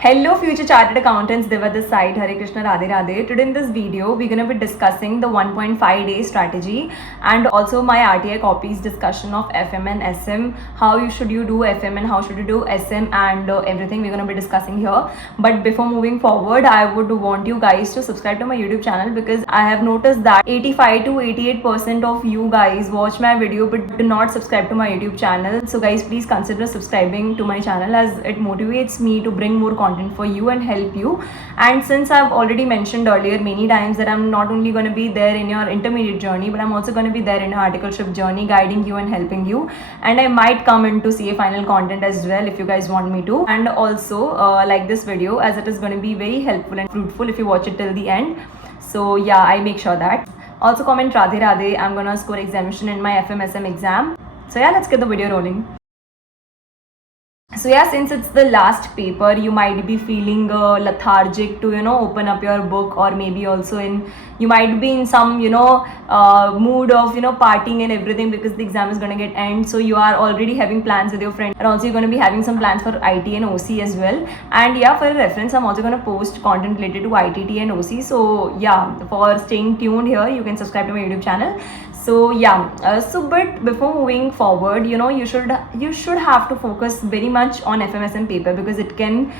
Hello future chartered accountants, Diva this side, Hare Krishna Radhe Radhe. Today in this video, we're going to be discussing the 1.5 day strategy and also my RTI copies discussion of FM and SM, how should you do FM and how should you do SM and everything we're going to be discussing here. But before moving forward, I would want you guys to subscribe to my YouTube channel because I have noticed that 85 to 88% of you guys watch my video but do not subscribe to my YouTube channel. So guys, please consider subscribing to my channel as it motivates me to bring more content for you and help you. And since I've already mentioned earlier many times that I'm not only going to be there in your intermediate journey, but I'm also going to be there in your articleship journey, guiding you and helping you. And I might come into CA final content as well if you guys want me to. And also like this video as it is going to be very helpful and fruitful if you watch it till the end. So yeah, I make sure that. Also comment Radhe Radhe. I'm gonna score exemption in my FMSM exam. So yeah, let's get the video rolling. So yeah, since it's the last paper, you might be feeling lethargic to open up your book, or maybe also you might be in some mood of partying and everything because the exam is going to get end. So you are already having plans with your friend, and also you're going to be having some plans for IT and OC as well. And yeah, for a reference, I'm also going to post content related to ITT and OC. So yeah, for staying tuned here, you can subscribe to my YouTube channel. So yeah, but before moving forward, you should have to focus very much on FMSM paper because it can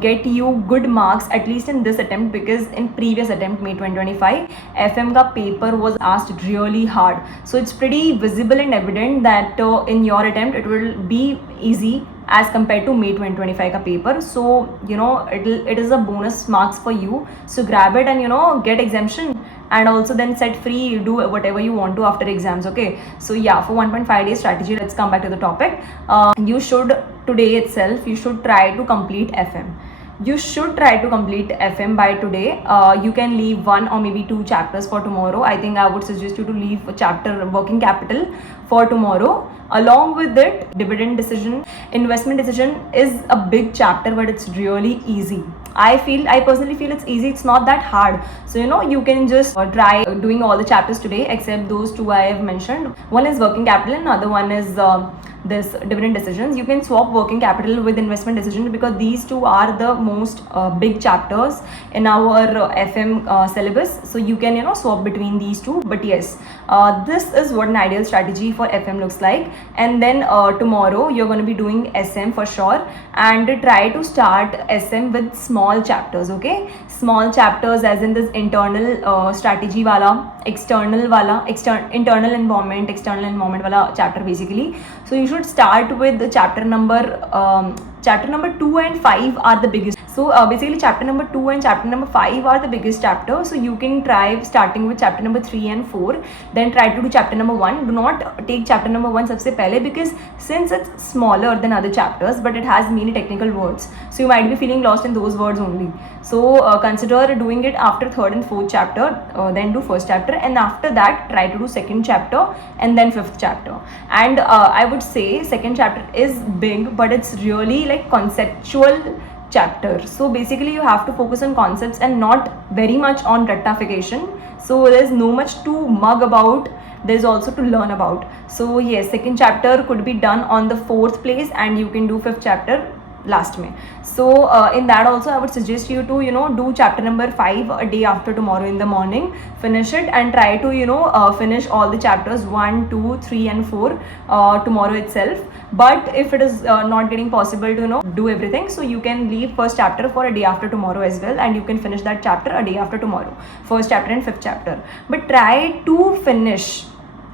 get you good marks at least in this attempt, because in previous attempt May 2025 FM ka paper was asked really hard. So it's pretty visible and evident that in your attempt it will be easy as compared to May 2025 ka paper. So it is a bonus marks for you. So grab it and get exemption, and also then set free, do whatever you want to after exams. Okay, so yeah, for 1.5 day strategy, let's come back to the topic. You should today itself you should try to complete FM. You should try to complete FM by today. You can leave one or maybe two chapters for tomorrow. I think I would suggest you to leave a chapter working capital for tomorrow. Along with it, dividend decision, investment decision is a big chapter, but it's really easy. I personally feel it's easy. It's not that hard. So you can just try doing all the chapters today except those two I have mentioned. One is working capital and another one is this dividend decisions. You can swap working capital with investment decision because these two are the most big chapters in our FM syllabus. So you can swap between these two. But yes, this is what an ideal strategy for FM looks like. And then tomorrow you're going to be doing SM for sure, and try to start SM with small chapters. Okay, small chapters as in this internal strategy wala, internal environment wala chapter basically. So you should start with the chapter number 2 and 5 are the biggest. So basically chapter number 2 and chapter number 5 are the biggest chapter. So you can try starting with chapter number 3 and 4, then try to do chapter number 1. Do not take chapter number 1 sabse pehle, because since it's smaller than other chapters but it has many technical words, so you might be feeling lost in those words only. So consider doing it after 3rd and 4th chapter, then do 1st chapter, and after that try to do 2nd chapter and then 5th chapter. And I would say 2nd chapter is big, but it's really like conceptual chapter. So basically you have to focus on concepts and not very much on rectification. So there's no much to mug about, there's also to learn about. So yes, 2nd chapter could be done on the 4th place and you can do 5th chapter last May. So in that also I would suggest you to do chapter number 5 a day after tomorrow in the morning, finish it and try to finish all the chapters 1, 2, 3 and 4 tomorrow itself. But if it is not getting possible to do everything, so you can leave 1st chapter for a day after tomorrow as well, and you can finish that chapter a day after tomorrow, 1st chapter and 5th chapter. But try to finish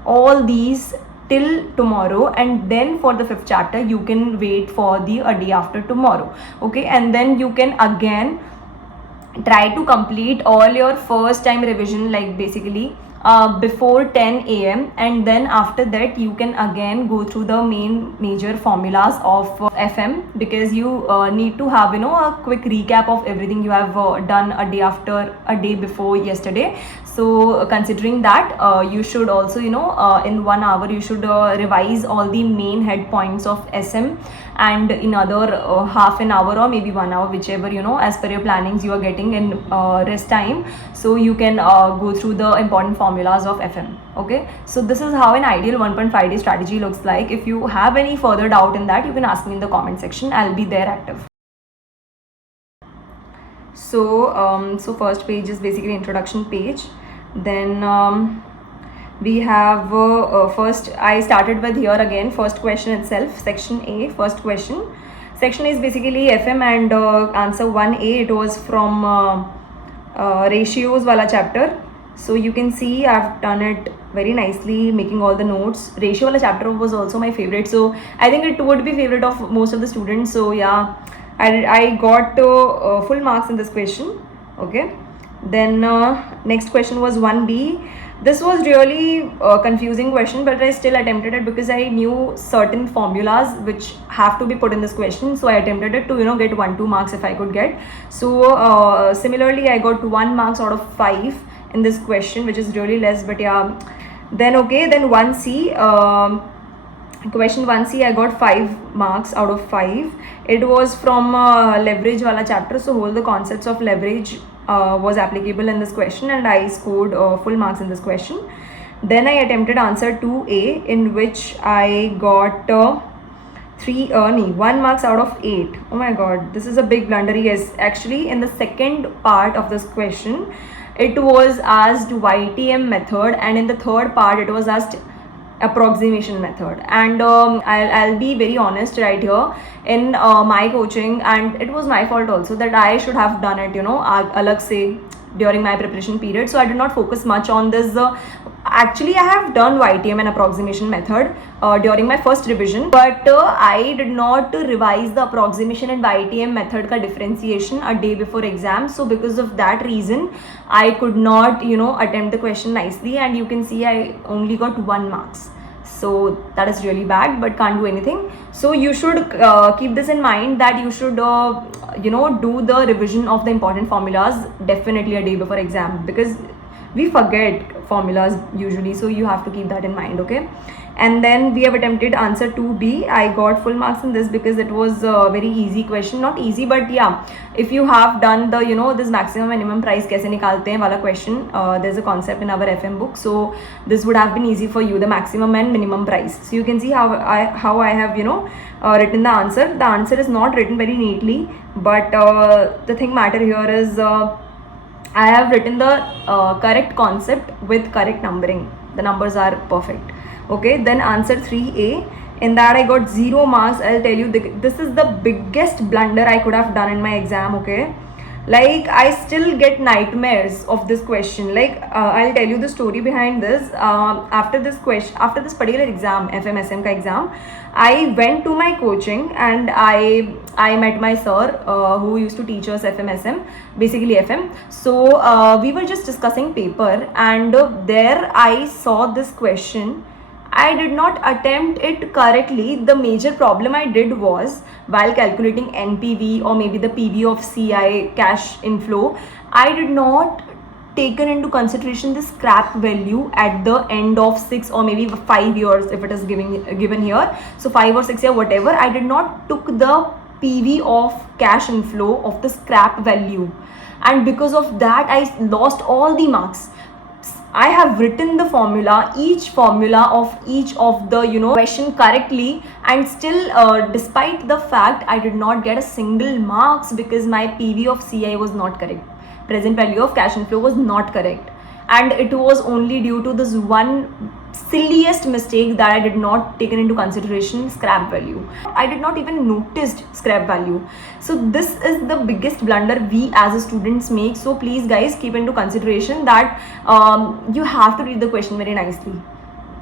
all these till tomorrow, and then for the 5th chapter you can wait for the a day after tomorrow. Okay, and then you can again try to complete all your first time revision, like basically before 10 a.m. and then after that you can again go through the major formulas of FM, because you need to have a quick recap of everything you have done a day before yesterday. So considering that, you should also in 1 hour you should revise all the main head points of SM, and in other half an hour or maybe 1 hour, whichever as per your plannings you are getting in rest time, so you can go through the important formulas of FM. Okay, so this is how an ideal 1.5 day strategy looks like. If you have any further doubt in that, you can ask me in the comment section. I'll be there active. So first page is basically introduction page. Then we have first, I started with here again, first question itself, section A, first question. Section A is basically FM, and answer 1A, it was from ratios wala chapter. So you can see I've done it very nicely, making all the notes. Ratio wala chapter was also my favorite, so I think it would be favorite of most of the students. So yeah, I got full marks in this question. Okay, then next question was 1B. This was really a confusing question, but I still attempted it because I knew certain formulas which have to be put in this question. So I attempted it to get 1-2 marks if I could get. So similarly, I got 1 marks out of 5 in this question, which is really less, but yeah. Then okay, then 1C, question 1C, I got 5 marks out of 5. It was from leverage wala chapter, so all the concepts of leverage was applicable in this question, and I scored full marks in this question. Then I attempted answer 2A, in which I got 1 marks out of 8. Oh my god, this is a big blunder. Yes, actually in the second part of this question it was asked YTM method, and in the third part it was asked approximation method. And I'll be very honest right here, in my coaching, and it was my fault also that I should have done it alag se during my preparation period. So I did not focus much on this. Actually, I have done YTM and approximation method during my first revision, but I did not revise the approximation and YTM method ka differentiation a day before exam. So because of that reason, I could not attempt the question nicely, and you can see I only got 1 marks. So that is really bad, but can't do anything. So you should keep this in mind, that you should do the revision of the important formulas definitely a day before exam, because we forget formulas usually. So you have to keep that in mind. Okay, and then we have attempted answer 2B. I got full marks in this because it was a very easy question. Not easy, but yeah, if you have done the this maximum minimum price kaise nikalte hain wala question, there's a concept in our FM book, so this would have been easy for you, the maximum and minimum price. So you can see how I have written the answer. The answer is not written very neatly, but the thing matter here is I have written the correct concept with correct numbering. The numbers are perfect. Okay, then answer 3A. In that I got 0 marks. I'll tell you, this is the biggest blunder I could have done in my exam. Okay, like I still get nightmares of this question. Like I'll tell you the story behind this. After this particular exam, FMSM ka exam, I went to my coaching, and I met my sir who used to teach us FMSM, basically FM. So we were just discussing paper, and there I saw this question. I did not attempt it correctly. The major problem I did was, while calculating NPV or maybe the PV of CI, cash inflow, I did not taken into consideration the scrap value at the end of 6 or maybe 5 years, if it is given here. So 5 or 6 year, whatever, I did not took the PV of cash inflow of the scrap value, and because of that I lost all the marks. I have written the formula, each formula of each of the question correctly, and still despite the fact I did not get a single marks because my PV of CI was not correct. Present value of cash inflow was not correct, and it was only due to this one silliest mistake that I did not taken into consideration scrap value. I did not even noticed scrap value. So this is the biggest blunder we as a students make. So please guys, keep into consideration that you have to read the question very nicely.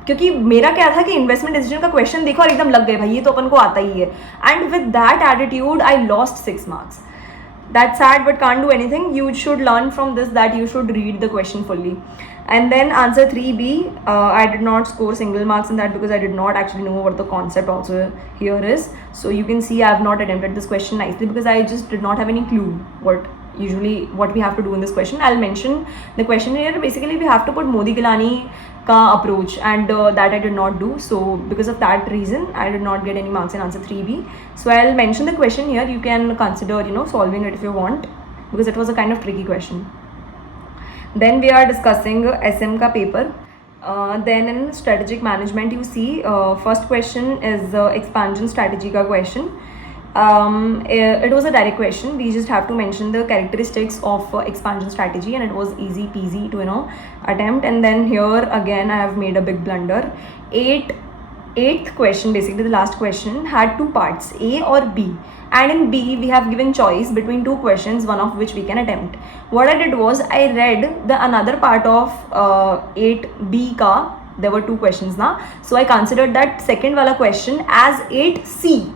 क्योंकि मेरा क्या था कि investment decision का question देखा और एकदम लग गए, भाई ये तो अपन को आता ही है, and with that attitude I lost 6 marks. That's sad, but can't do anything. You should learn from this that you should read the question fully. And then answer 3B, I did not score single marks in that because I did not actually know what the concept also here is. So you can see I have not attempted this question nicely because I just did not have any clue what we have to do in this question. I'll mention the question here. Basically we have to put Modi Gilani ka approach, and that I did not do. So because of that reason I did not get any marks in answer 3B. So I'll mention the question here. You can consider solving it if you want, because it was a kind of tricky question. Then we are discussing SM ka paper. Then in strategic management, you see first question is expansion strategy ka question. It was a direct question. We just have to mention the characteristics of expansion strategy, and it was easy peasy to attempt. And then here again I have made a big blunder. Eighth question, basically the last question, had two parts, A or B, and in B we have given choice between two questions, one of which we can attempt. What I did was I read the another part of 8B ka. There were two questions now, so I considered that second wala question as 8C.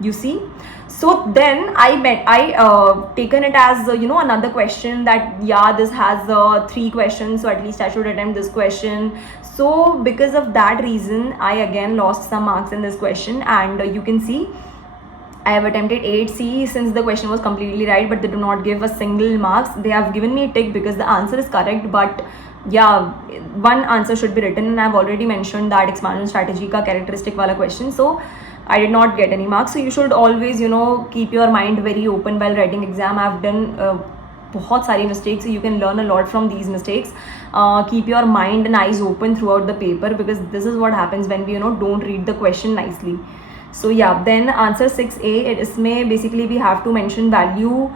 You see, so then I taken it as another question, that yeah, this has 3 questions, so at least I should attempt this question. So because of that reason I again lost some marks in this question, and you can see I have attempted 8C since the question was completely right, but they do not give a single marks. They have given me a tick because the answer is correct, but yeah, one answer should be written, and I've already mentioned that expansion strategy ka characteristic wala question, so I did not get any marks. So you should always keep your mind very open while writing exam. I've done बहुत सारी mistakes, so you can learn a lot from these mistakes. Keep your mind and eyes open throughout the paper, because this is what happens when we don't read the question nicely. So yeah, then answer 6A, इसमें basically we have to mention value,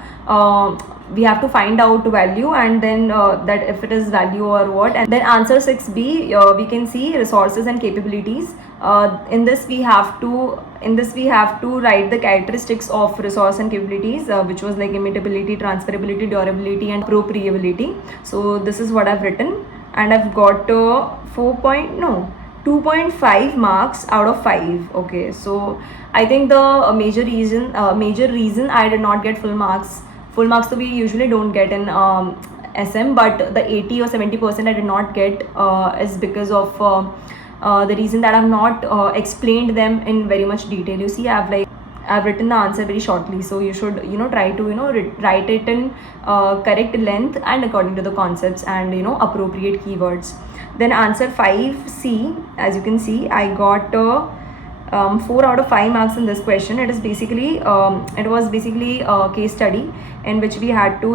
we have to find out value, and then that if it is value or what. And then answer 6B, we can see resources and capabilities. In this we have to write the characteristics of resource and capabilities, which was like immutability, transferability, durability, and appropriability. So this is what I've written, and I've got 2.5 marks out of 5. Okay, so I think the major reason I did not get full marks, so we usually don't get in SM, but the 80 or 70% I did not get is because of the reason that I've not explained them in very much detail. You see, I've written the answer very shortly, so you should try to write it in correct length and according to the concepts and appropriate keywords. Then answer 5C, as you can see, I got 4 out of 5 marks in this question. It was basically a case study in which we had to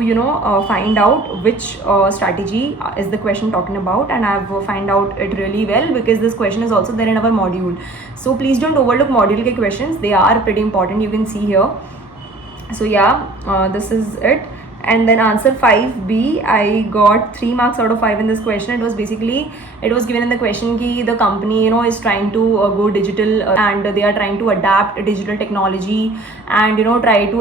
find out which strategy is the question talking about, and I've find out it really well because this question is also there in our module. So please don't overlook module ke questions, they are pretty important, you can see here. So yeah, this is it. And then answer 5B, I got 3 marks out of 5 in this question. It was given in the question ki the company is trying to go digital, and they are trying to adapt digital technology and try to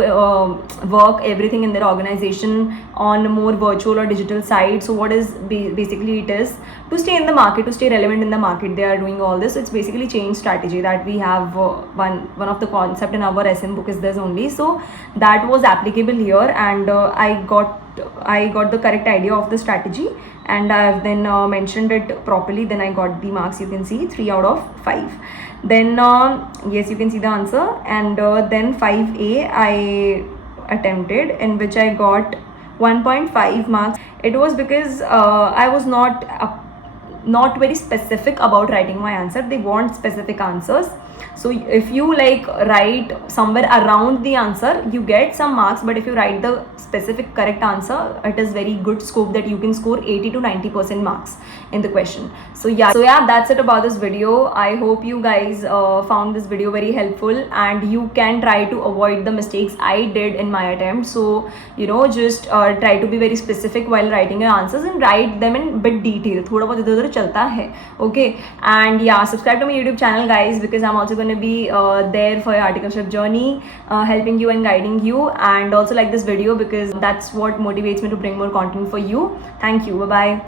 work everything in their organization on more virtual or digital side. So what is basically it is to stay in the market, to stay relevant in the market, they are doing all this. So it's basically change strategy that we have. One of the concept in our SM book is this only, so that was applicable here, and I got the correct idea of the strategy, and I've then mentioned it properly. Then I got the marks, you can see 3 out of 5. Then yes, you can see the answer. And then 5A I attempted, in which I got 1.5 marks. It was because I was not very specific about writing my answer. They want specific answers. So if you write somewhere around the answer, you get some marks, but if you write the specific correct answer, it is very good scope that you can score 80 to 90% marks in the question. So yeah, that's it about this video. I hope you guys found this video very helpful, and you can try to avoid the mistakes I did in my attempt. So just try to be very specific while writing your answers and write them in bit detail. थोड़ा बहुत इधर-उधर चलता है. Okay, and yeah, subscribe to my YouTube channel, guys, because I'm also going to be there for your articleship journey, helping you and guiding you. And also like this video because that's what motivates me to bring more content for you. Thank you. Bye bye.